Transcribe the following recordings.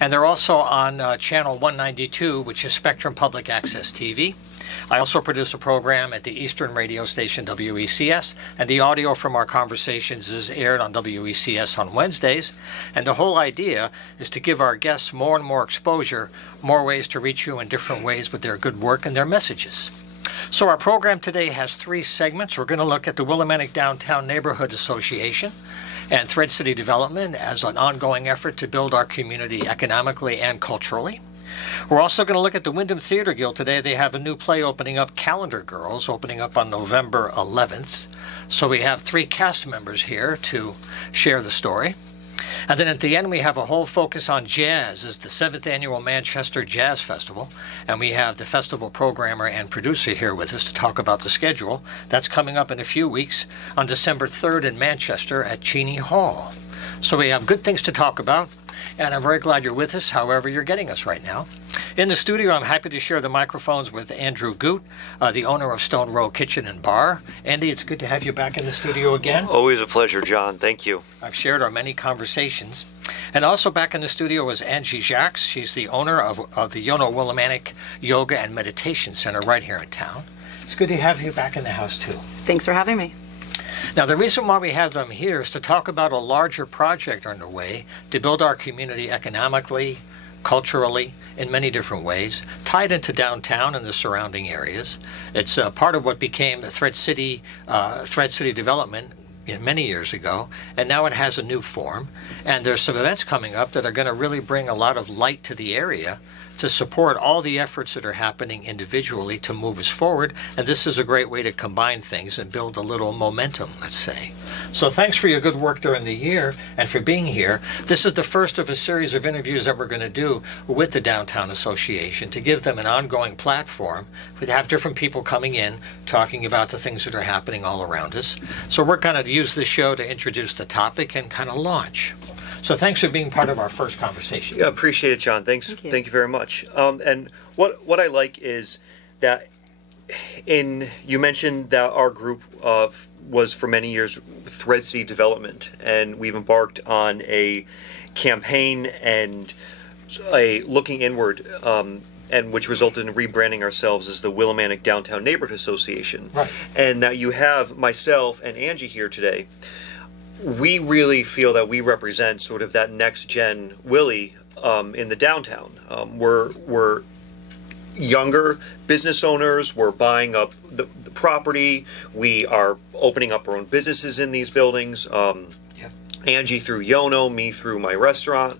And they're also on channel 192, which is Spectrum Public Access TV. I also produce a program at the Eastern radio station WECS, and the audio from our conversations is aired on WECS on Wednesdays. And the whole idea is to give our guests more and more exposure, more ways to reach you in different ways with their good work and their messages. So our program today has 3 segments. We're going to look at the Willimantic Downtown Neighborhood Association and Thread City Development as an ongoing effort to build our community economically and culturally. We're also going to look at the Wyndham Theater Guild today. They have a new play opening up, Calendar Girls, opening up on November 11th. So we have 3 cast members here to share the story. And then at the end, we have a whole focus on jazz. It's the 7th Annual Manchester Jazz Festival. And we have the festival programmer and producer here with us to talk about the schedule. That's coming up in a few weeks on December 3rd in Manchester at Cheney Hall. So we have good things to talk about. And I'm very glad you're with us, however you're getting us right now. In the studio, I'm happy to share the microphones with Andrew Goot, the owner of Stone Row Kitchen and Bar. Andy, it's good to have you back in the studio again. Always a pleasure, John. Thank you. I've shared our many conversations. And also back in the studio is Angie Jacques. She's the owner of the Yono Willimantic Yoga and Meditation Center right here in town. It's good to have you back in the house, too. Thanks for having me. Now, the reason why we have them here is to talk about a larger project underway to build our community economically, culturally, in many different ways, tied into downtown and the surrounding areas. It's part of what became the Thread City Development many years ago, and now it has a new form. And there's some events coming up that are going to really bring a lot of light to the area to support all the efforts that are happening individually to move us forward. And this is a great way to combine things and build a little momentum, let's say. So thanks for your good work during the year and for being here. This is the first of a series of interviews that we're going to do with the Downtown Association to give them an ongoing platform. We'd have different people coming in talking about the things that are happening all around us. So we're going to use this show to introduce the topic and kind of launch. So thanks for being part of our first conversation. Yeah, appreciate it, John. Thanks. Thank you very much. And what I like is that you mentioned that our group was for many years Thread City Development, and we've embarked on a campaign and a looking inward, and which resulted in rebranding ourselves as the Willimantic Downtown Neighborhood Association. Right. And that you have myself and Angie here today. We really feel that we represent sort of that next gen Willie in the downtown. We're younger business owners. We're buying up the property. We are opening up our own businesses in these buildings. Angie through Yono, me through my restaurant.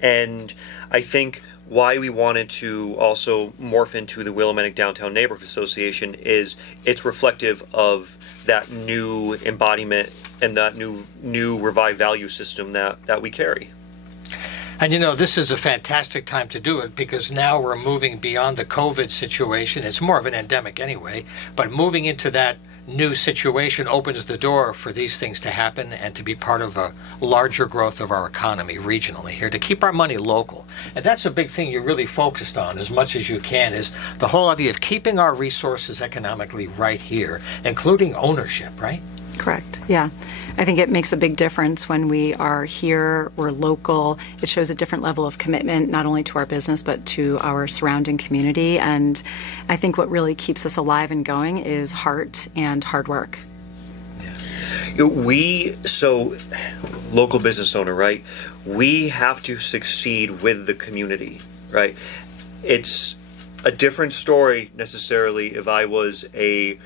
And I think why we wanted to also morph into the Willimantic Downtown Neighborhood Association is it's reflective of that new embodiment and that new revived value system that we carry. And you know, this is a fantastic time to do it because now we're moving beyond the COVID situation. It's more of an endemic anyway, but moving into that new situation opens the door for these things to happen and to be part of a larger growth of our economy regionally here, to keep our money local. And that's a big thing you really focused on as much as you can, is the whole idea of keeping our resources economically right here, including ownership, right? Correct. Yeah. I think it makes a big difference when we are here, we're local. It shows a different level of commitment, not only to our business, but to our surrounding community. And I think what really keeps us alive and going is heart and hard work. So local business owner, right? We have to succeed with the community, right? It's a different story necessarily if I was a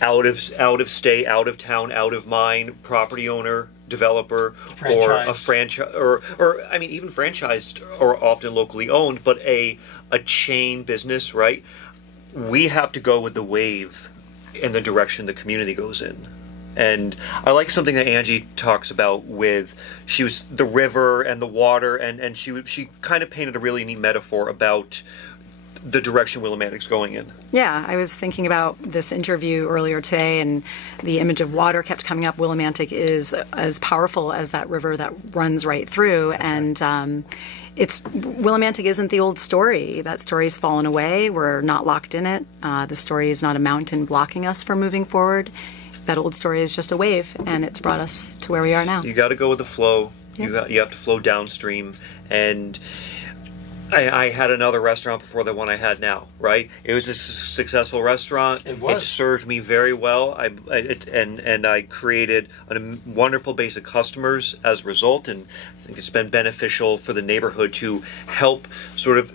out of state, out of town, out of mind property owner, developer, or a franchise, or I mean even franchised or often locally owned, but a chain business, right? We have to go with the wave in the direction the community goes in. And I like something that Angie talks about with she was the river and the water, and she kind of painted a really neat metaphor about the direction Willimantic's going in. Yeah, I was thinking about this interview earlier today, and the image of water kept coming up. Willimantic is as powerful as that river that runs right through, and Willimantic isn't the old story. That story's fallen away. We're not locked in it. The story is not a mountain blocking us from moving forward. That old story is just a wave, and it's brought us to where we are now. You got to go with the flow. Yeah. You have to flow downstream, and I had another restaurant before the one I had now, right? It was a successful restaurant. It was. It served me very well. And I created a wonderful base of customers as a result, and I think it's been beneficial for the neighborhood to help sort of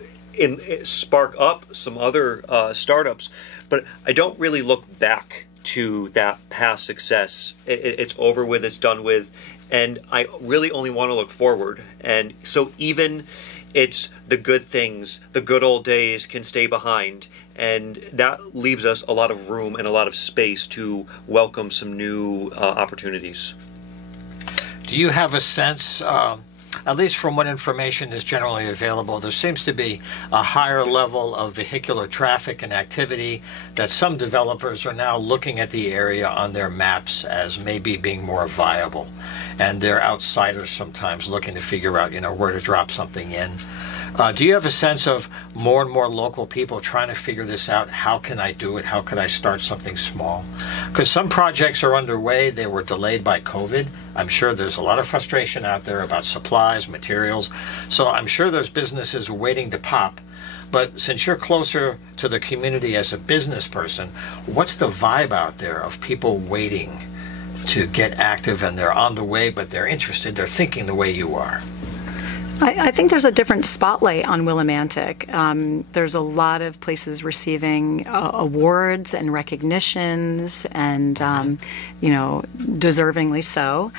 spark up some other startups. But I don't really look back to that past success. It's over with, it's done with, and I really only want to look forward. And so even it's the good things, the good old days can stay behind, and that leaves us a lot of room and a lot of space to welcome some new opportunities. Do you have a sense, at least from what information is generally available, there seems to be a higher level of vehicular traffic and activity, that some developers are now looking at the area on their maps as maybe being more viable, and they're outsiders sometimes looking to figure out, where to drop something in. Do you have a sense of more and more local people trying to figure this out? How can I do it? How can I start something small? Because some projects are underway. They were delayed by COVID. I'm sure there's a lot of frustration out there about supplies, materials. So I'm sure there's businesses waiting to pop. But since you're closer to the community as a business person, what's the vibe out there of people waiting to get active, and they're on the way, but they're interested, they're thinking the way you are? I think there's a different spotlight on Willimantic. There's a lot of places receiving awards and recognitions, and deservingly so.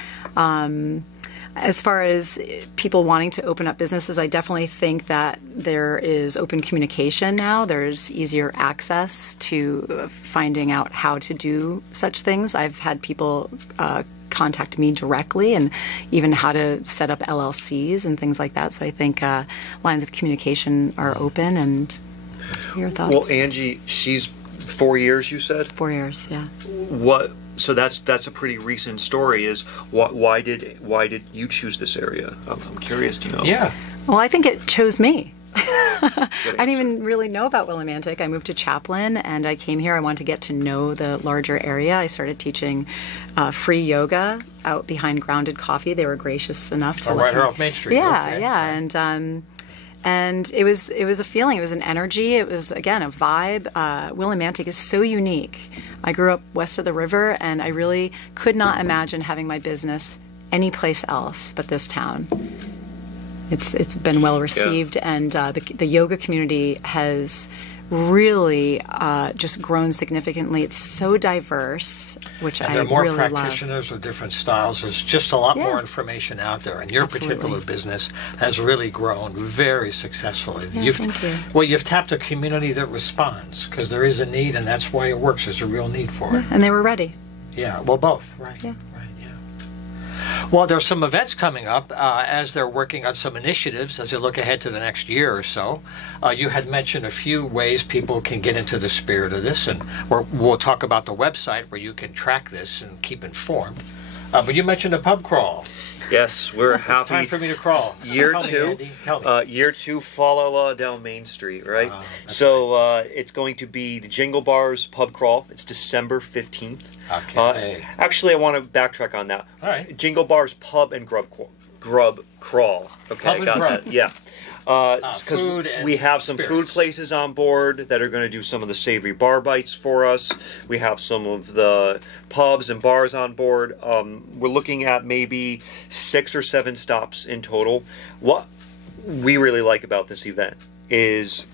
As far as people wanting to open up businesses, I definitely think that there is open communication now. There's easier access to finding out how to do such things. I've had people contact me directly, and even how to set up LLCs and things like that. So I think lines of communication are open. And your thoughts? Well, Angie, she's 4 years, you said? 4 years, yeah. So that's a pretty recent story. Is why did you choose this area? I'm curious to know. Yeah. Well, I think it chose me. I didn't even really know about Willimantic. I moved to Chaplin, and I came here. I wanted to get to know the larger area. I started teaching free yoga out behind Grounded Coffee. They were gracious enough to right off Main Street. Yeah, okay. yeah, and it was a feeling. It was an energy. It was, again, a vibe. Willimantic is so unique. I grew up west of the river, and I really could not imagine having my business anyplace else but this town. It's been well received, yeah. And the yoga community has really just grown significantly. It's so diverse, which I really love. There are more practitioners with different styles. There's just a lot more information out there, and your particular business has really grown very successfully. Yeah, thank you. Well, you've tapped a community that responds, because there is a need, and that's why it works. There's a real need for it. And they were ready. Yeah, well, both, right? Yeah. Well, there's some events coming up as they're working on some initiatives as they look ahead to the next year or so. You had mentioned a few ways people can get into the spirit of this, and we'll talk about the website where you can track this and keep informed. But you mentioned a pub crawl. Yes, we're happy. It's time for me to crawl. Year Tell two, me, Andy. Tell me. Year two, Fa La La down Main Street, right? So it's going to be the Jingle Bars Pub Crawl. It's December 15th. Okay. Actually, I want to backtrack on that. All right. Jingle Bars Pub and Grub Crawl. Okay, Pub and got grub. that. Yeah. Because food and we have some spirits. food places on board that are going to do some of the savory bar bites for us. We have some of the pubs and bars on board. We're looking at maybe 6 or 7 stops in total. What we really like about this event is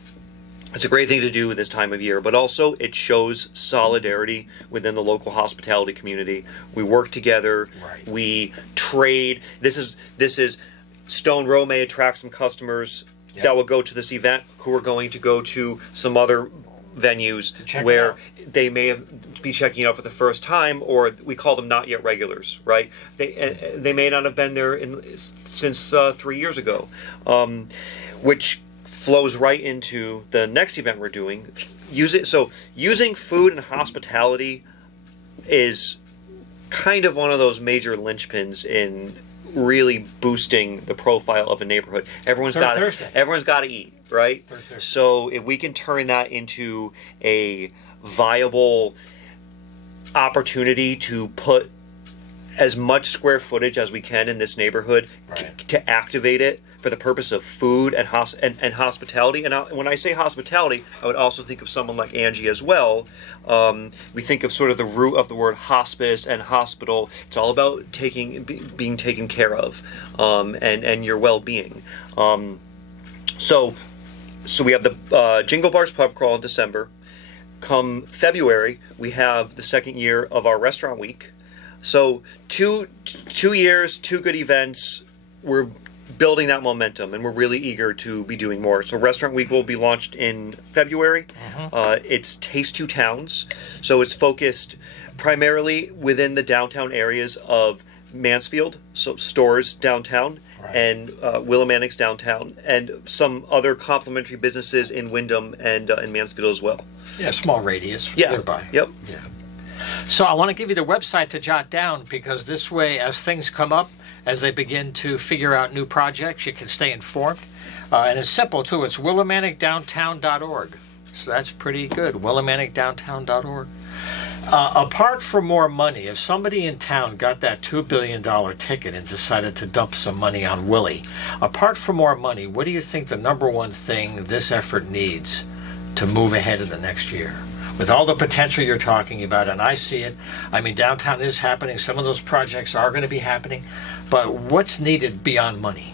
it's a great thing to do this time of year, but also it shows solidarity within the local hospitality community. We work together. Right. We trade. This is Stone Row may attract some customers that will go to this event who are going to go to some other venues where they may be checking out for the first time, or we call them not yet regulars, right? They may not have been there since 3 years ago, which flows right into the next event we're doing. Using food and hospitality is kind of one of those major linchpins in really boosting the profile of a neighborhood. Everyone's got to eat, right? So if we can turn that into a viable opportunity to put as much square footage as we can in this neighborhood to activate it for the purpose of food and hospitality. And when I say hospitality, I would also think of someone like Angie as well. We think of sort of the root of the word hospice and hospital. It's all about being taken care of, and your well-being. So we have the Jingle Bars Pub Crawl in December. Come February, we have the second year of our restaurant week. So 2 years, 2 good events. We're building that momentum, and we're really eager to be doing more. So Restaurant Week will be launched in February. It's Taste Two Towns, so it's focused primarily within the downtown areas of Mansfield, so stores downtown, and Willimantic's downtown, and some other complementary businesses in Wyndham and in Mansfield as well. Yeah, small radius nearby. Yep. Yeah. So I want to give you the website to jot down, because this way, as things come up, as they begin to figure out new projects, you can stay informed. And it's simple, too. It's willimanticdowntown.org. So that's pretty good, willimanticdowntown.org. Apart from more money, if somebody in town got that $2 billion ticket and decided to dump some money on Willie, apart from more money, what do you think the number one thing this effort needs to move ahead in the next year? With all the potential you're talking about, and I see it, I mean, downtown is happening, some of those projects are going to be happening, but what's needed beyond money?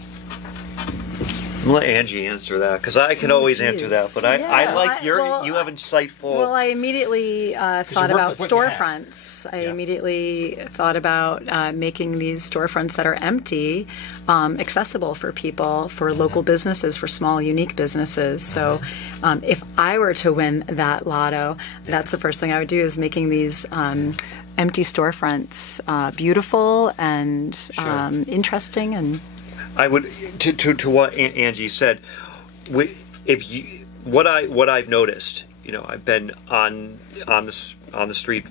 I'll let Angie answer that, because I can always answer that, but I like you have insightful... Well, I immediately thought about storefronts. I immediately thought about making these storefronts that are empty accessible for people, for local businesses, for small, unique businesses. So if I were to win that lotto, that's the first thing I would do, is making these empty storefronts beautiful and interesting. And I would to what Angie said. What I've noticed, I've been on the street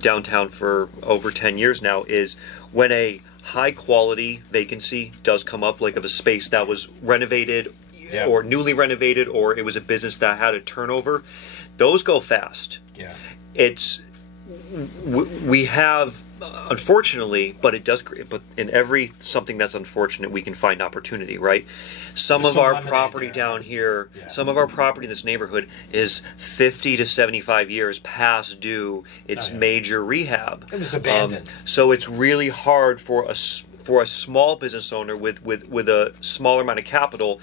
downtown for over 10 years now, is when a high quality vacancy does come up, like of a space that was renovated or newly renovated, or it was a business that had a turnover, those go fast. Yeah, we have. Unfortunately, but it does. But in something that's unfortunate, we can find opportunity, right? Some of our property down here, some of our property in this neighborhood is 50 to 75 years past due its major rehab. It was abandoned. So it's really hard for a small business owner with a smaller amount of capital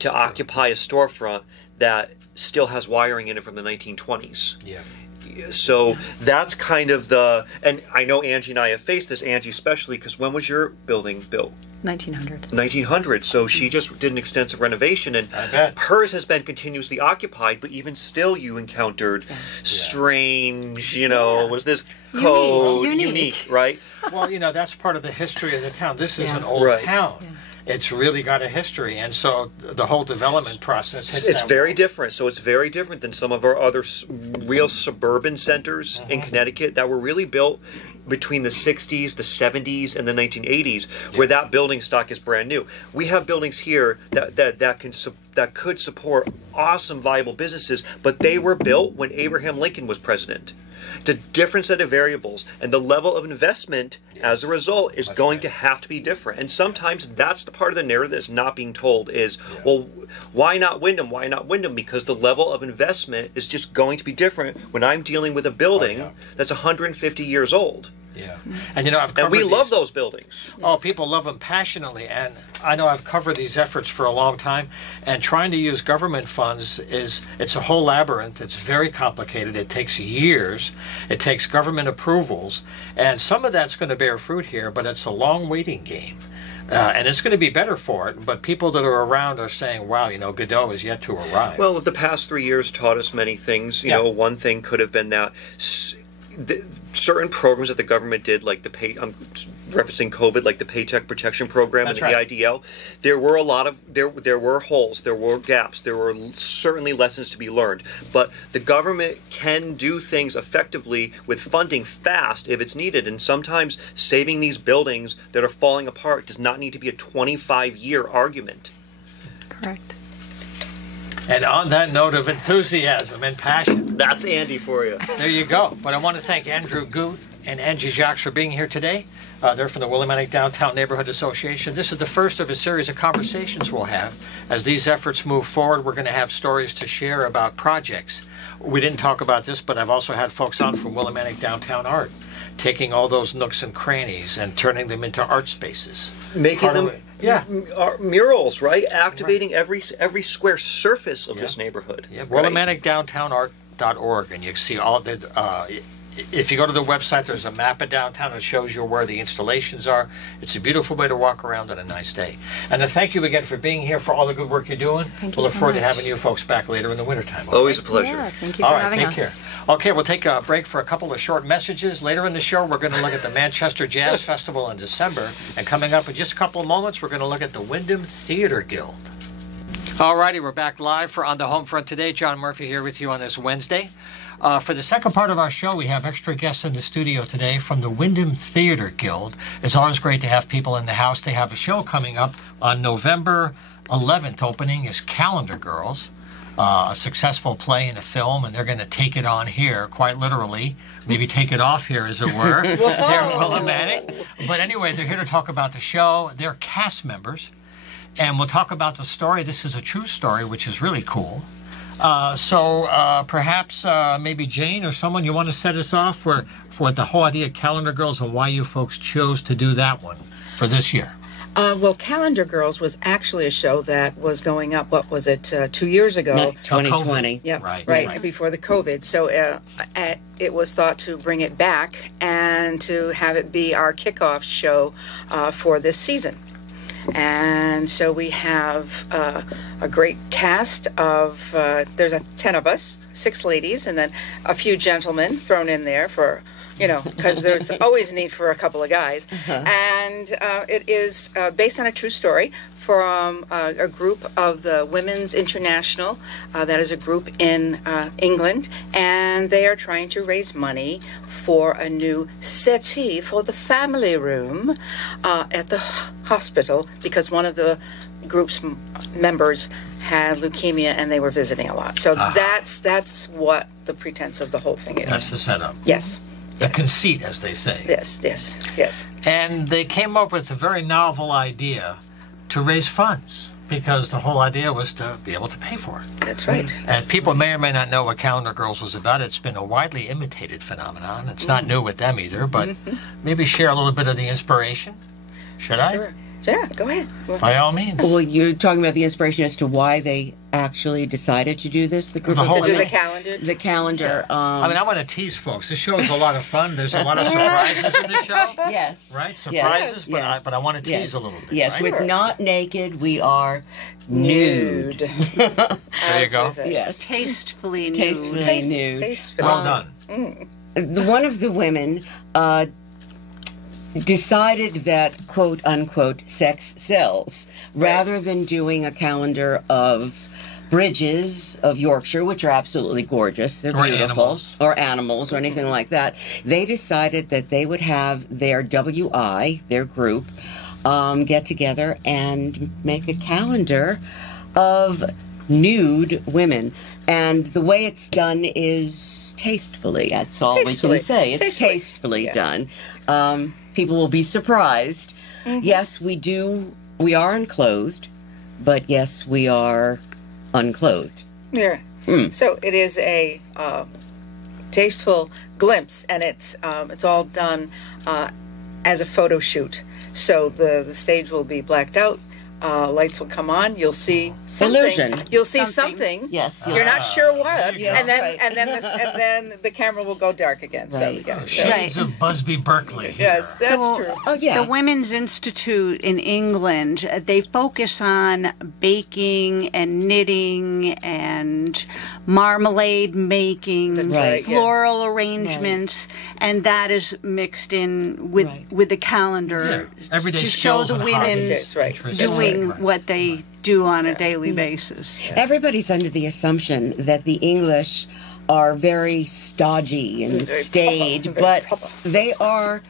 to occupy a storefront that still has wiring in it from the 1920s. Yeah. So that's kind of and I know Angie and I have faced this, Angie especially, because when was your building built? 1900. 1900. So she just did an extensive renovation, and hers has been continuously occupied, but even still you encountered strange, was this code unique, right? Well, that's part of the history of the town. This is an old town. Yeah. It's really got a history, and so the whole development process it's very different. So it's very different than some of our other real suburban centers in Connecticut that were really built between the 60s, the 70s, and the 1980s, where that building stock is brand new. We have buildings here that could support awesome, viable businesses, but they were built when Abraham Lincoln was president. It's a different set of variables, and the level of investment as a result is going to have to be different. And sometimes that's the part of the narrative that's not being told is, well, why not Wyndham? Why not Wyndham? Because the level of investment is just going to be different when I'm dealing with a building that's 150 years old. Yeah, and I've covered we love those buildings. Oh, people love them passionately, and I know I've covered these efforts for a long time. And trying to use government funds it's a whole labyrinth. It's very complicated. It takes years. It takes government approvals, and some of that's going to bear fruit here, but it's a long waiting game. And it's going to be better for it, but people that are around are saying, wow, Godot is yet to arrive. Well, the past 3 years taught us many things. One thing could have been that certain programs that the government did, like I'm referencing COVID, like the Paycheck Protection Program and the EIDL, there were there were holes, there were gaps, there were certainly lessons to be learned. But the government can do things effectively with funding fast if it's needed, and sometimes saving these buildings that are falling apart does not need to be a 25-year argument. Correct. And on that note of enthusiasm and passion, that's Andy for you. There you go. But I want to thank Andrew Goot, and Angie Jacques for being here today. They're from the Willimantic Downtown Neighborhood Association. This is the first of a series of conversations we'll have. As these efforts move forward, we're going to have stories to share about projects. We didn't talk about this, but I've also had folks on from Willimantic Downtown Art, taking all those nooks and crannies and turning them into art spaces. Making them murals, right? Activating every square surface of this neighborhood. Yeah, right? WillimanticDowntownArt.org, and you can see all the. If you go to the website, there's a map of downtown that shows you where the installations are. It's a beautiful way to walk around on a nice day. And thank you again for being here, for all the good work you're doing. We'll look forward to having you folks back later in the wintertime. Okay? Always a pleasure. Yeah, thank you for having us. Take care. Okay, we'll take a break for a couple of short messages. Later in the show, we're going to look at the Manchester Jazz Festival in December. And coming up in just a couple of moments, we're going to look at the Wyndham Theater Guild. All righty, we're back live for On the Homefront today. John Murphy here with you on this Wednesday. For the second part of our show, we have extra guests in the studio today from the Wyndham Theater Guild. It's always great to have people in the house. They have a show coming up on November 11th. Opening is Calendar Girls, a successful play and a film, and they're going to take it on here, quite literally. Maybe take it off here, as it were. Here in Willimantic. But anyway, they're here to talk about the show. They're cast members. And we'll talk about the story. This is a true story, which is really cool. So perhaps maybe Jane or someone, you want to set us off for the whole idea of Calendar Girls and why you folks chose to do that one for this year. Well, Calendar Girls was actually a show that was going up, what was it, 2 years ago? 2020. Yeah, right. Before the COVID. So it was thought to bring it back and to have it be our kickoff show for this season. And so we have a great cast of, there's 10 of us, 6 ladies, and then a few gentlemen thrown in there for, because there's always need for a couple of guys. And it is based on a true story from a group of the Women's International. That is a group in England, and they are trying to raise money for a new settee for the family room at the hospital, because one of the group's members had leukemia and they were visiting a lot. So that's what the pretense of the whole thing is. That's the setup. Yes. The conceit, as they say. Yes. And they came up with a very novel idea to raise funds, because the whole idea was to be able to pay for it. That's right. And people may or may not know what Calendar Girls was about. It's been a widely imitated phenomenon. It's not new with them either, but maybe share a little bit of the inspiration. Should I? Yeah, go ahead. By all means. Well, you're talking about the inspiration as to why they actually decided to do this? The group of To do women? the calendar? The calendar. I want to tease folks. This show is a lot of fun. There's a lot of surprises in the show. Yes. Right? Surprises, Yes. But I want to tease a little bit. Yes, right? with not naked, we are nude. There you go. Yes. Tastefully nude. Tastefully nude. Tastefully. Well done. One of the women decided that, quote unquote, sex sells, rather than doing a calendar of bridges of Yorkshire, which are absolutely gorgeous. They're beautiful. Or animals or anything like that. They decided that they would have their WI, their group, get together and make a calendar of nude women. And the way it's done is tastefully. That's all we can say. It's tastefully done. People will be surprised. Yes, we are unclothed, but yes, we are unclothed. Yeah. So it is a tasteful glimpse, and it's all done as a photo shoot. So the stage will be blacked out. Lights will come on. You'll see something. Illusion. You'll see something. Yes. You're not sure what, Yes. and then the camera will go dark again. Right. So Shades of Busby Berkeley here. yes, that's true. Oh, yeah. The Women's Institute in England, they focus on baking and knitting and marmalade making, That's right, yeah. floral arrangements, and that is mixed in with the calendar Everyday to show skills the and women hobbies. Right. doing what they do on a daily basis. Everybody's under the assumption that the English are very stodgy and staid, but they are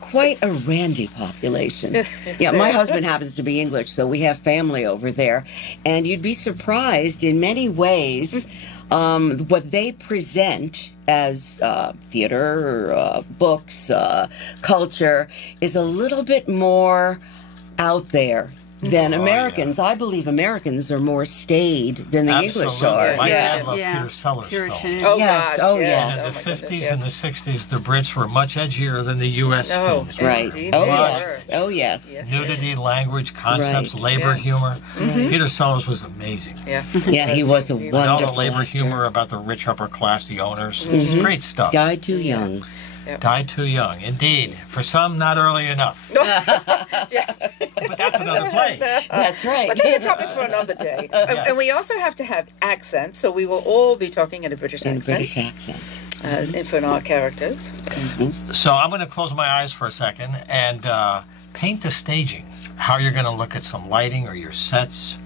quite a randy population. Yeah, my husband happens to be English, so we have family over there, and you'd be surprised in many ways what they present as theater, books, culture is a little bit more out there than Americans. I believe Americans are more staid than the English are. My dad loved Peter Sellers films. Oh, yes. gosh, Oh, yes. And in the 50s and the 60s, the Brits were much edgier than the U.S. films. Right. Indeed Oh, they yes. were. Oh, yes. Nudity, language, concepts, Right. labor humor. Peter Sellers was amazing. Yeah. Yeah, he was a And all the wonderful labor actor. humor about the rich upper class, the owners. Great stuff. Died too young. Died too young, indeed. For some, not early enough. Yes. But that's another play. That's right. But that's a topic for another day. And we also have to have accents, so we will all be talking in a British In accent. British accent. For our characters. Yes. So I'm going to close my eyes for a second and paint the staging. How you're going to look at some lighting or your sets,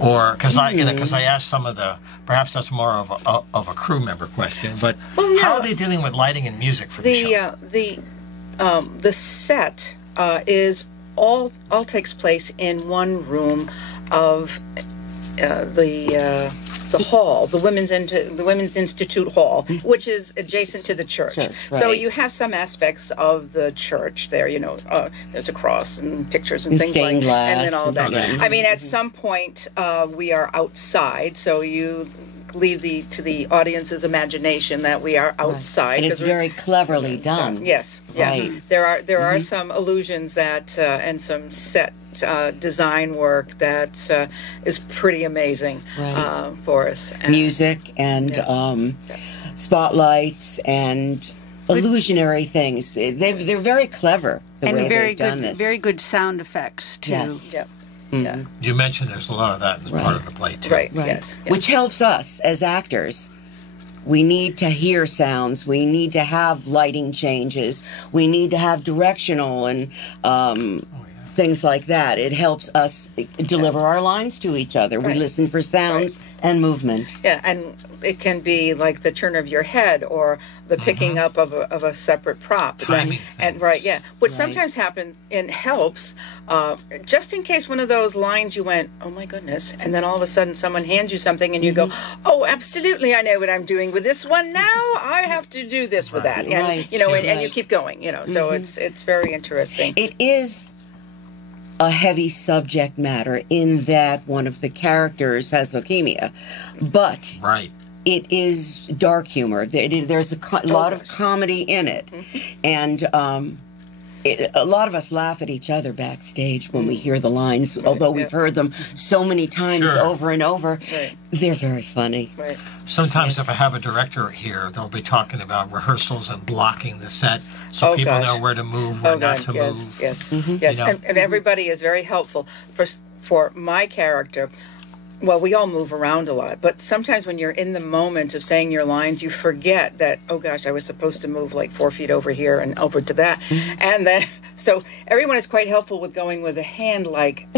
or because I asked some of the, perhaps that's more of a crew member question, but how are they dealing with lighting and music for the show? The set is all takes place in one room of the hall, the Women's Institute Hall, which is adjacent to the church. So you have some aspects of the church there. You know, there's a cross and pictures and things like that, and then all that. I mean, at some point we are outside, so you leave to the audience's imagination that we are outside. And it's very cleverly done. Yes, yeah. Right. There are some illusions that and some set design work that is pretty amazing for us. And, music and spotlights and illusionary things. They're very clever the way they've done this. Very good sound effects too. Yes. Yeah. Yeah. You mentioned there's a lot of that as part of the play too. Right. Yes. Which helps us as actors. We need to hear sounds. We need to have lighting changes. We need to have directional and things like that. It helps us deliver our lines to each other. We listen for sounds and movement. Yeah, and it can be like the turn of your head or the picking up of a separate prop. Timing and which sometimes happen and helps, just in case one of those lines you went, oh my goodness, and then all of a sudden someone hands you something and you go, oh, absolutely, I know what I'm doing with this one now. I have to do this with that, and you know, and you keep going. You know, so it's very interesting. It is a heavy subject matter in that one of the characters has leukemia, but it is dark humor. There's a lot of comedy in it, and a lot of us laugh at each other backstage when we hear the lines, although we've heard them so many times over and over. They're very funny. Sometimes if I have a director here, they'll be talking about rehearsals and blocking the set so people know where to move, where not to move. Yes, yes. And everybody is very helpful. For my character, well, we all move around a lot, but sometimes when you're in the moment of saying your lines, you forget that, oh gosh, I was supposed to move like 4 feet over here and over to that. And then, so everyone is quite helpful with going with a hand like,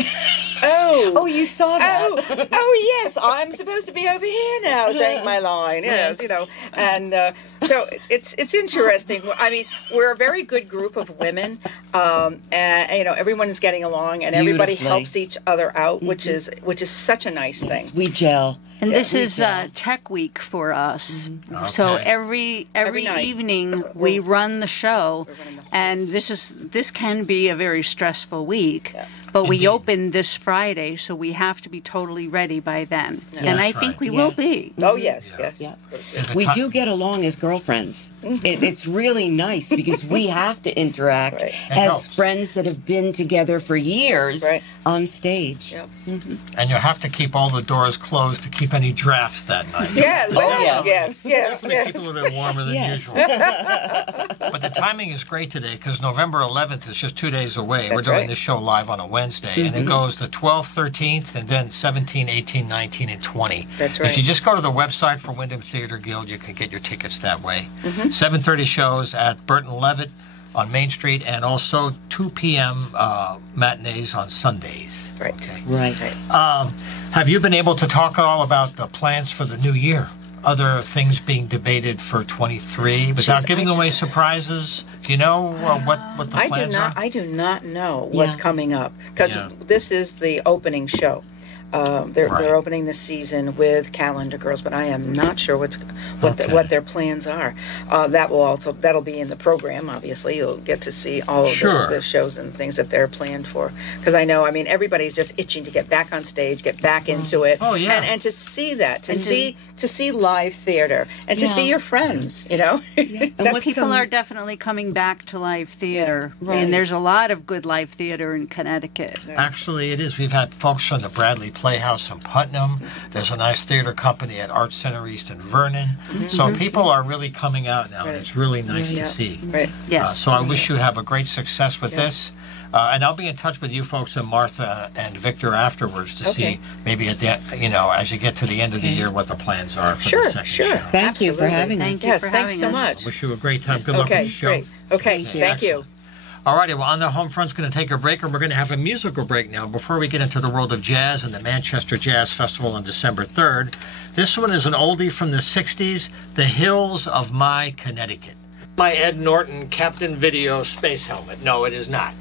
oh, you saw that. Oh, yes, I'm supposed to be over here now saying my line. Yes, you know, and so it's interesting. I mean, we're a very good group of women, and you know, everyone's getting along, and everybody helps each other out, which is such a nice thing. We gel. And this is Tech Week for us. So every evening we run the show, and this can be a very stressful week. But we open this Friday, so we have to be totally ready by then. And I think we will be. Oh, yes, yes. Yeah. We do get along as girlfriends. It's really nice because we have to interact as friends that have been together for years on stage. And you have to keep all the doors closed to keep any drafts that night. Yeah, yes. Keep it a little bit warmer than usual. But the timing is great today because November 11th is just 2 days away. We're doing this show live on a Wednesday, and it goes the 12th, 13th, and then 17, 18, 19, and 20. That's right. If you just go to the website for Wyndham Theater Guild, you can get your tickets that way. 7:30 shows at Burton Levitt on Main Street, and also 2 p.m. Matinees on Sundays. Right. Okay. Right. Have you been able to talk at all about the plans for the new year? Other things being debated for 23 without giving away surprises? Do you know what the plans are? I do not know what's coming up because this is the opening show. They're opening the season with Calendar Girls, but I am not sure what their plans are. That'll be in the program. Obviously, you'll get to see all of the shows and things that they're planned for. Because I know, everybody's just itching to get back on stage, get back into it, and to see that, to see live theater, and to see your friends. That people are definitely coming back to live theater, and there's a lot of good live theater in Connecticut. Actually, it is. We've had folks from the Bradley Playhouse in Putnam. There's a nice theater company at Art Center East in Vernon. So people are really coming out now, and it's really nice to see. Right. Yes. So I wish you have a great success with this. And I'll be in touch with you folks and Martha and Victor afterwards to see maybe at the as you get to the end of the year what the plans are for the second show. Thank you for having us. Thanks so much. I wish you a great time. Good luck with the show. Great. Okay, thank you. All righty, well, On the Homefront's going to take a break, and we're going to have a musical break now before we get into the world of jazz and the Manchester Jazz Festival on December 3rd. This one is an oldie from the 60s, The Hills of My Connecticut. My Ed Norton Captain Video space helmet. No, it is not.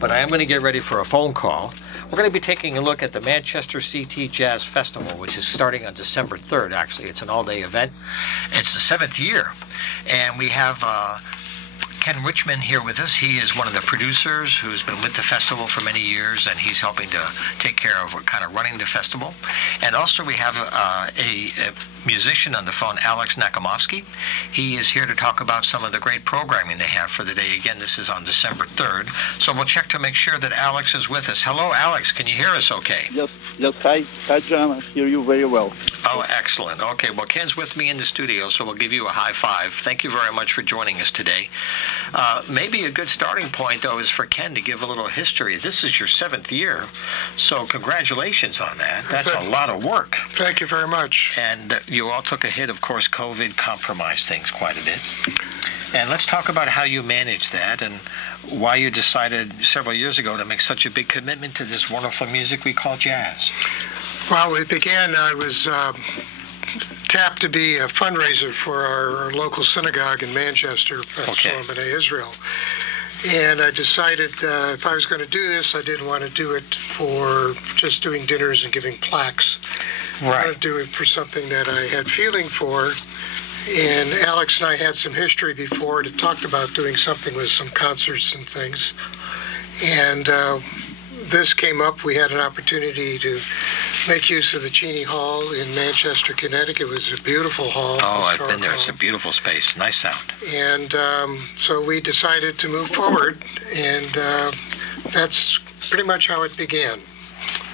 But I am going to get ready for a phone call. We're going to be taking a look at the Manchester CT Jazz Festival, which is starting on December 3rd, actually. It's an all-day event. It's the 7th year. And we have Ken Richmond here with us. He is one of the producers who's been with the festival for many years, and he's helping to take care of kind of running the festival. And also we have a musician on the phone, Alex Nakimovsky. He is here to talk about some of the great programming they have for the day. Again, this is on December 3rd. So we'll check to make sure that Alex is with us. Hello, Alex. Can you hear us okay? Yes. Hi, John. I hear you very well. Oh, excellent. Okay, well, Ken's with me in the studio, so we'll give you a high five. Thank you very much for joining us today. Maybe a good starting point, though, is for Ken to give a little history. This is your 7th year, so congratulations on that. That's a lot of work. Thank you very much. And you all took a hit. Of course, COVID compromised things quite a bit. And let's talk about how you managed that and why you decided several years ago to make such a big commitment to this wonderful music we call jazz. Well, it began, I was tapped to be a fundraiser for our local synagogue in Manchester, Shalom B'nai Israel. And I decided if I was going to do this, I didn't want to do it for just doing dinners and giving plaques. I wanted to do it for something that I had feeling for. And Alex and I had some history before to talked about doing something with some concerts and things. And this came up. We had an opportunity to make use of the Cheney Hall in Manchester, Connecticut. It was a beautiful hall. Oh, I've been there. It's a beautiful space. Nice sound. And so we decided to move forward, and that's pretty much how it began.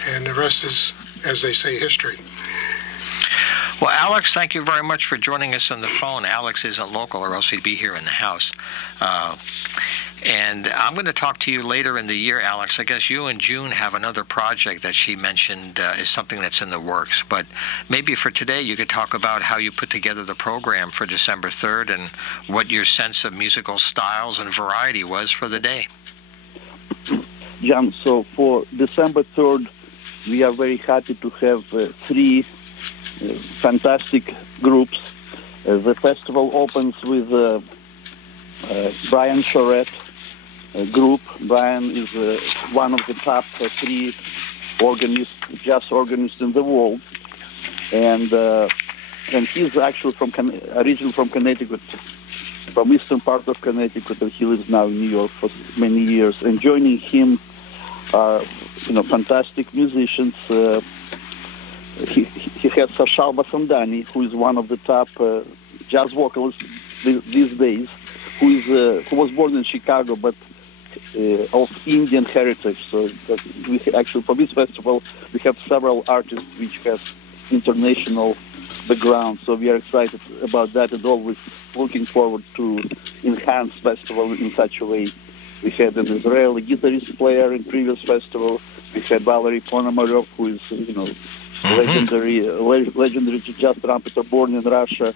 And the rest is, as they say, history. Well, Alex, thank you very much for joining us on the phone. Alex isn't local, or else he'd be here in the house. And I'm going to talk to you later in the year, Alex. I guess you and June have another project that she mentioned is something that's in the works. But maybe for today, you could talk about how you put together the program for December 3rd and what your sense of musical styles and variety was for the day. John, so for December 3rd, we are very happy to have 3 fantastic groups. The festival opens with Brian Charette group. Brian is one of the top 3 jazz organists in the world, and he's actually originally from Connecticut, from eastern part of Connecticut, and he lives now in New York for many years. And joining him are fantastic musicians. He has Sashal Basandani, who is one of the top jazz vocalists these days, who was born in Chicago but of Indian heritage. So we actually, for this festival, we have several artists which have international background. So we are excited about that and always looking forward to enhance festival in such a way. We had an Israeli guitarist player in previous festival. We had Valery Ponomarev, who is legendary jazz trumpeter born in Russia,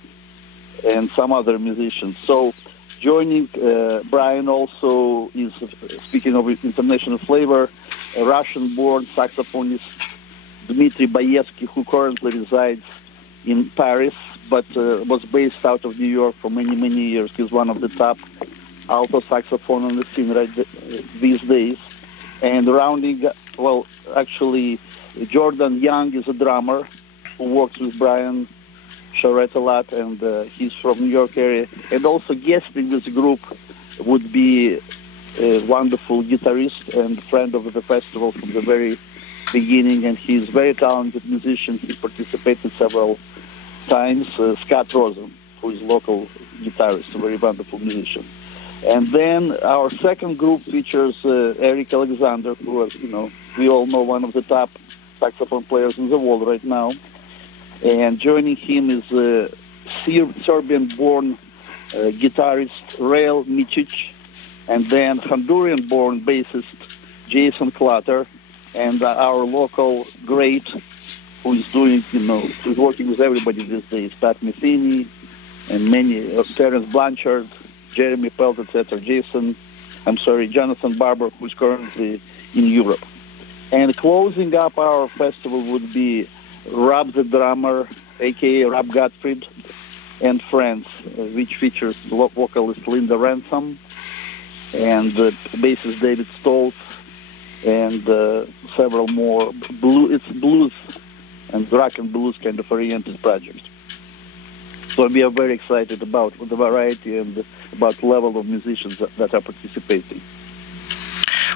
and some other musicians. So joining Brian also is, speaking of international flavor, a Russian-born saxophonist Dmitry Bayevsky, who currently resides in Paris, but was based out of New York for many, many years. He's one of the top alto saxophone on the scene these days. And rounding, well, actually, Jordan Young is a drummer who works with Brian Charette a lot, and he's from New York area. And also guesting this group would be a wonderful guitarist and friend of the festival from the very beginning, and he's a very talented musician. He participated several times. Scott Rosen, who is local guitarist, a very wonderful musician. And then our second group features Eric Alexander, who is, we all know, one of the top saxophone players in the world right now. And joining him is Serbian-born guitarist Rael Micic, and then Honduran-born bassist Jason Clutter, and our local great, who is doing, who's working with everybody these days, Pat Metheny, and many, Terence Blanchard, Jeremy Pelt, etc., Jonathan Barber, who's currently in Europe. And closing up our festival would be Rob the Drummer, a.k.a. Rob Gottfried, and Friends, which features vocalist Linda Ransom and bassist David Stoltz, and several more. It's blues and rock and blues kind of oriented project. So we are very excited about the variety and about the level of musicians that are participating.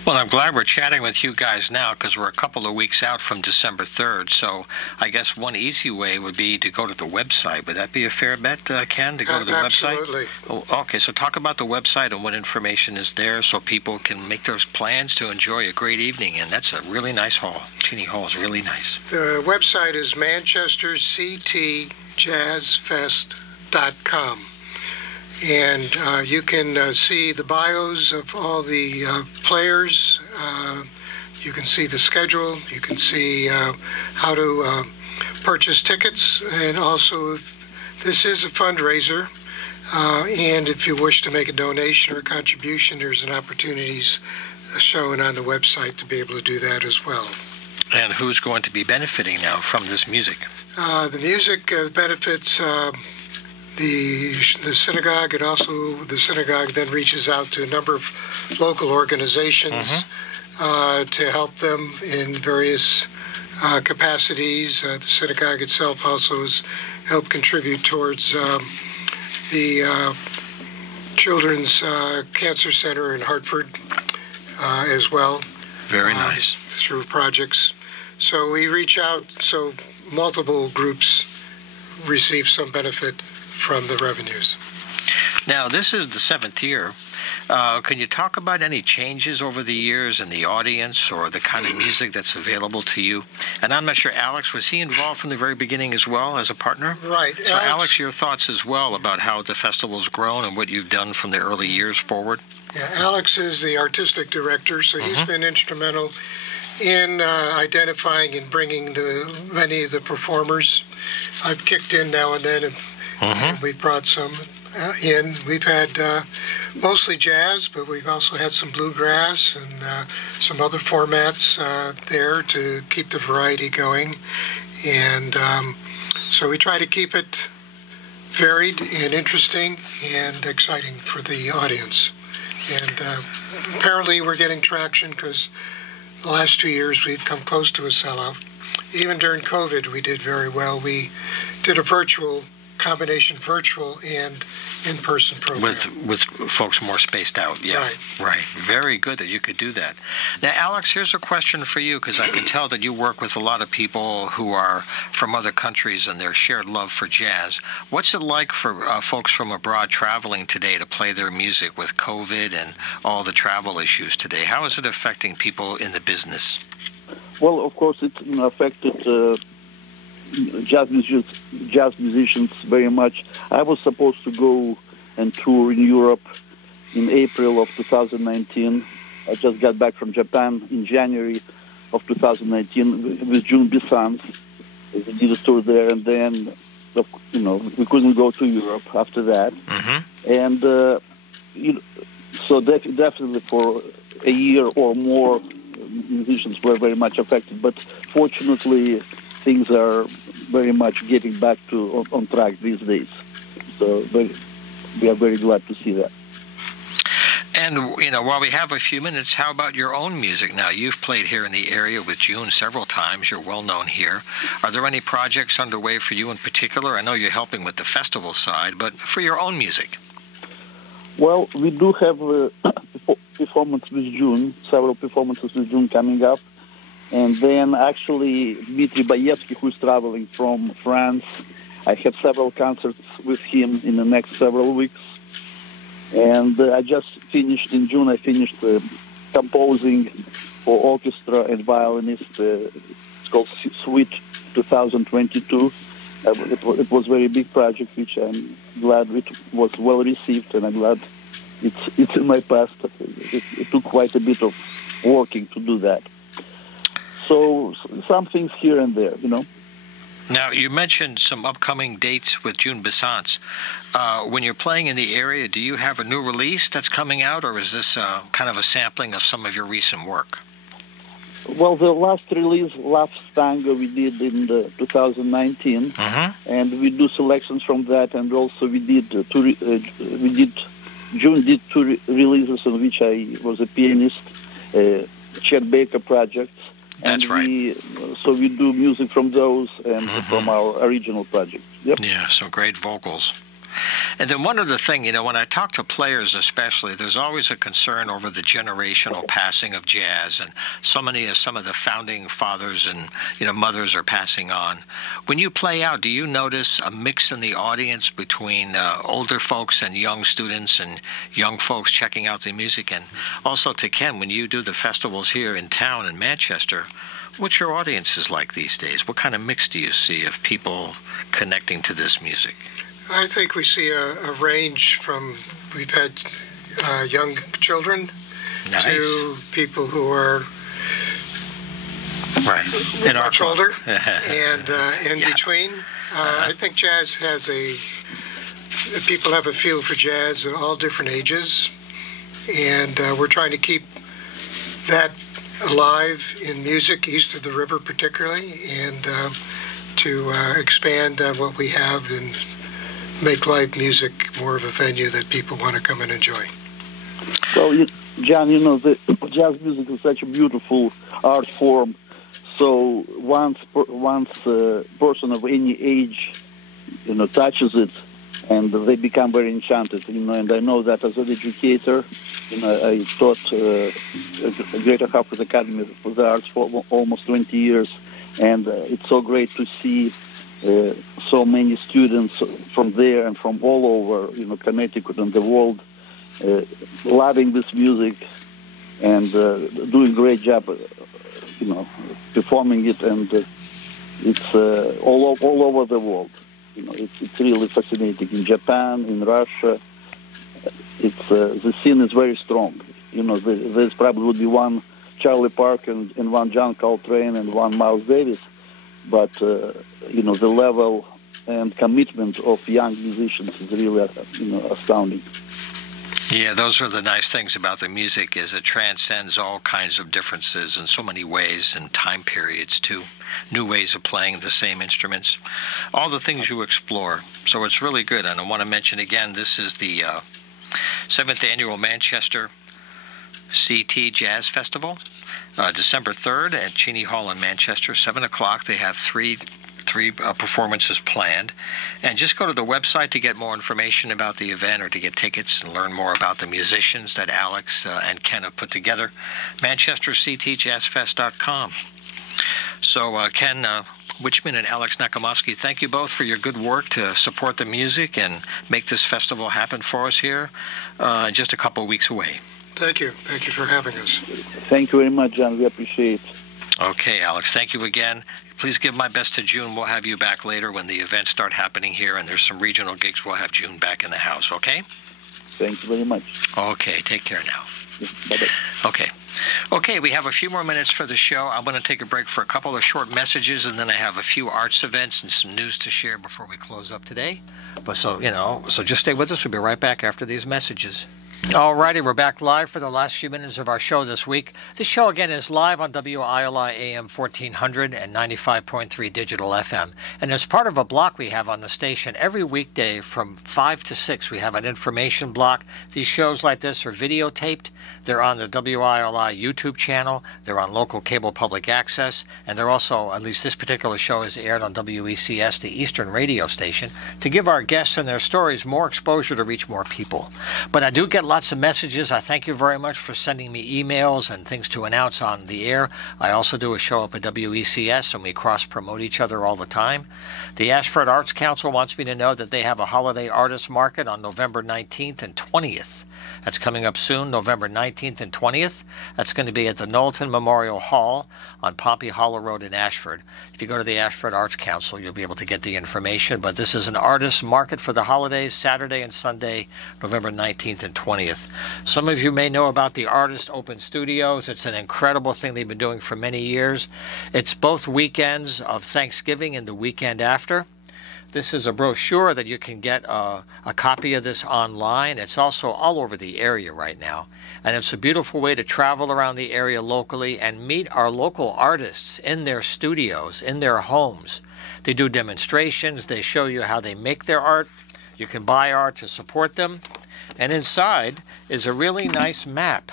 Well, I'm glad we're chatting with you guys now, because we're a couple of weeks out from December 3rd. So I guess one easy way would be to go to the website. Would that be a fair bet, Ken, to go to the website? Absolutely. Oh, okay, so talk about the website and what information is there so people can make those plans to enjoy a great evening. And that's a really nice hall. Cheney Hall is really nice. The website is manchesterctjazzfest.com. And you can see the bios of all the players. You can see the schedule. You can see how to purchase tickets. And also, this is a fundraiser. And if you wish to make a donation or a contribution, there's an opportunities shown on the website to be able to do that as well. And who's going to be benefiting now from this music? The music benefits the synagogue, and also the synagogue then reaches out to a number of local organizations to help them in various capacities. The synagogue itself also has helped contribute towards the Children's Cancer Center in Hartford as well. Very nice. Through projects. So we reach out, so multiple groups receive some benefit from the revenues. Now, this is the 7th year. Can you talk about any changes over the years in the audience or the kind of music that's available to you? And I'm not sure, Alex, was he involved from the very beginning as well as a partner? Right. So, Alex, your thoughts as well about how the festival's grown and what you've done from the early years forward? Yeah, Alex is the artistic director, so he's been instrumental in identifying and bringing many of the performers. I've kicked in now and then, and we brought some in. We've had mostly jazz, but we've also had some bluegrass and some other formats there to keep the variety going. And so we try to keep it varied and interesting and exciting for the audience. And apparently we're getting traction, because the last 2 years we've come close to a sellout. Even during COVID, we did very well. We did a combination virtual and in-person program. With folks more spaced out, yeah. Right. Very good that you could do that. Now, Alex, here's a question for you, because I can tell that you work with a lot of people who are from other countries and their shared love for jazz. What's it like for folks from abroad traveling today to play their music with COVID and all the travel issues today? How is it affecting people in the business? Well, of course, it affected jazz musicians very much. I was supposed to go and tour in Europe in April of 2019. I just got back from Japan in January of 2019 with June Bissans. We did a tour there, and then we couldn't go to Europe after that. And so definitely for a year or more, musicians were very much affected. But fortunately, things are very much getting back on track these days. So we are very glad to see that. And, while we have a few minutes, how about your own music now? You've played here in the area with June several times. You're well known here. Are there any projects underway for you in particular? I know you're helping with the festival side, but for your own music? Well, we do have performance with June, several performances with June coming up. And then actually, Dmitry Bayevsky, who's traveling from France, I have several concerts with him in the next several weeks. And I just finished, in June, I finished composing for orchestra and violinist. It's called Suite 2022. It was a very big project, which I'm glad it was well received, and I'm glad it's in my past. It took quite a bit of working to do that. So some things here and there, Now, you mentioned some upcoming dates with June Bissant's. When you're playing in the area, do you have a new release that's coming out, or is this kind of a sampling of some of your recent work? Well, the last release, Love Tango, we did in 2019, and we do selections from that, and also June did two releases in which I was a pianist, Chet Baker projects. That's right. So we do music from those and from our original project. Yep. Yeah, some great vocals. And then one other thing, when I talk to players especially, there's always a concern over the generational passing of jazz, and some of the founding fathers and mothers are passing on. When you play out, do you notice a mix in the audience between older folks and young students and young folks checking out the music? And also to Ken, when you do the festivals here in town in Manchester, what's your audiences like these days? What kind of mix do you see of people connecting to this music? I think we see a range from, we've had young children to people who are much older and in between. I think jazz has people have a feel for jazz at all different ages, and we're trying to keep that alive in music east of the river particularly, and to expand what we have and make live music more of a venue that people want to come and enjoy. Well, John, the jazz music is such a beautiful art form. So once a person of any age, touches it, and they become very enchanted. And I know that as an educator, I taught a Greater Hartford Academy for the Arts for almost 20 years, and it's so great to see so many students from there and from all over, Connecticut and the world, loving this music and doing a great job, performing it, and it's all over the world. It's really fascinating. In Japan, in Russia, the scene is very strong. There's probably would be one Charlie Parker and one John Coltrane and one Miles Davis. But, the level and commitment of young musicians is really, astounding. Yeah, those are the nice things about the music, is it transcends all kinds of differences in so many ways and time periods, too. New ways of playing the same instruments. All the things you explore. So it's really good. And I want to mention again, this is the 7th Annual Manchester CT Jazz Festival. December 3rd at Cheney Hall in Manchester, 7 o'clock. They have three performances planned. And just go to the website to get more information about the event or to get tickets and learn more about the musicians that Alex and Ken have put together. ManchesterCTJazzFest.com. So Ken Wichman and Alex Nakamovsky, thank you both for your good work to support the music and make this festival happen for us here just a couple of weeks away. Thank you. Thank you for having us. Thank you very much, John. We appreciate it. Okay, Alex, thank you again. Please give my best to June. We'll have you back later when the events start happening here, and there's some regional gigs. We'll have June back in the house, okay? Thank you very much. Okay, take care now. Bye-bye. Okay, we have a few more minutes for the show. I'm going to take a break for a couple of short messages, and then I have a few arts events and some news to share before we close up today. So just stay with us. We'll be right back after these messages. Alrighty, we're back live for the last few minutes of our show this week. This show again is live on WILI AM 1400 and 95.3 Digital FM. And as part of a block we have on the station, every weekday from 5 to 6 we have an information block. These shows like this are videotaped. They're on the WILI YouTube channel. They're on local cable public access. And they're also, at least this particular show is aired on WECS, the Eastern radio station, to give our guests and their stories more exposure to reach more people. But I do get lots of messages. I thank you very much for sending me emails and things to announce on the air. I also do a show up at WECS, and we cross-promote each other all the time. The Ashford Arts Council wants me to know that they have a holiday artist market on November 19th and 20th. That's coming up soon, November 19th and 20th. That's going to be at the Knowlton Memorial Hall on Pompey Hollow Road in Ashford. If you go to the Ashford Arts Council, you'll be able to get the information. But this is an artist market for the holidays, Saturday and Sunday, November 19th and 20th. Some of you may know about the Artist Open Studios. It's an incredible thing they've been doing for many years. It's both weekends of Thanksgiving and the weekend after. This is a brochure that you can get a copy of this online. It's also all over the area right now. And it's a beautiful way to travel around the area locally and meet our local artists in their studios, in their homes. They do demonstrations. They show you how they make their art. You can buy art to support them. And inside is a really nice map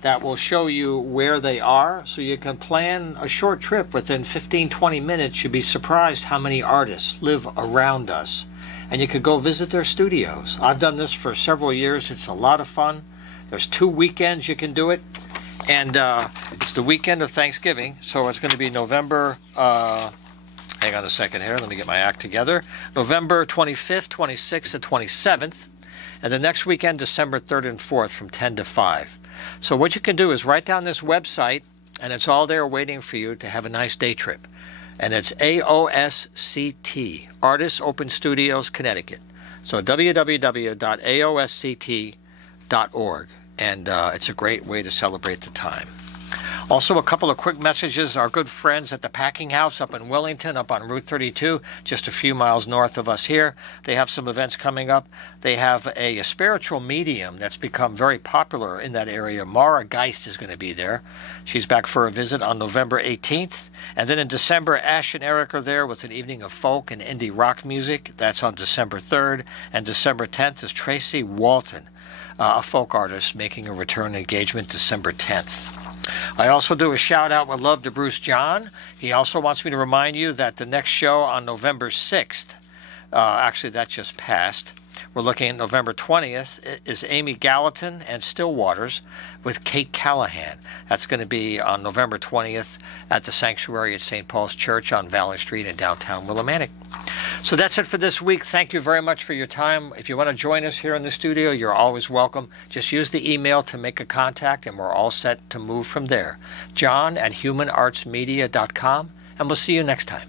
that will show you where they are, so you can plan a short trip within 15-20 minutes. You'd be surprised how many artists live around us. And you could go visit their studios. I've done this for several years. It's a lot of fun. There's 2 weekends you can do it. And it's the weekend of Thanksgiving, so it's going to be November, hang on a second here, let me get my act together. November 25th, 26th, and 27th. And the next weekend, December 3rd and 4th from 10 to 5. So what you can do is write down this website, and it's all there waiting for you to have a nice day trip. And it's AOSCT, Artists Open Studios, Connecticut. So www.aosct.org. And it's a great way to celebrate the time. Also, a couple of quick messages. Our good friends at the Packing House up in Wellington, up on Route 32, just a few miles north of us here. They have some events coming up. They have a spiritual medium that's become very popular in that area. Mara Geist is going to be there. She's back for a visit on November 18th. And then in December, Ash and Eric are there with an evening of folk and indie rock music. That's on December 3rd. And December 10th is Tracy Walton, a folk artist, making a return engagement December 10th. I also do a shout-out with love to Bruce John. He also wants me to remind you that the next show on November 6th, actually that just passed, we're looking at November 20th, is Amy Gallatin and Stillwaters with Kate Callahan. That's going to be on November 20th at the Sanctuary at St. Paul's Church on Valley Street in downtown Willimantic. So that's it for this week. Thank you very much for your time. If you want to join us here in the studio, you're always welcome. Just use the email to make a contact, and we're all set to move from there. John@humanartsmedia.com, and we'll see you next time.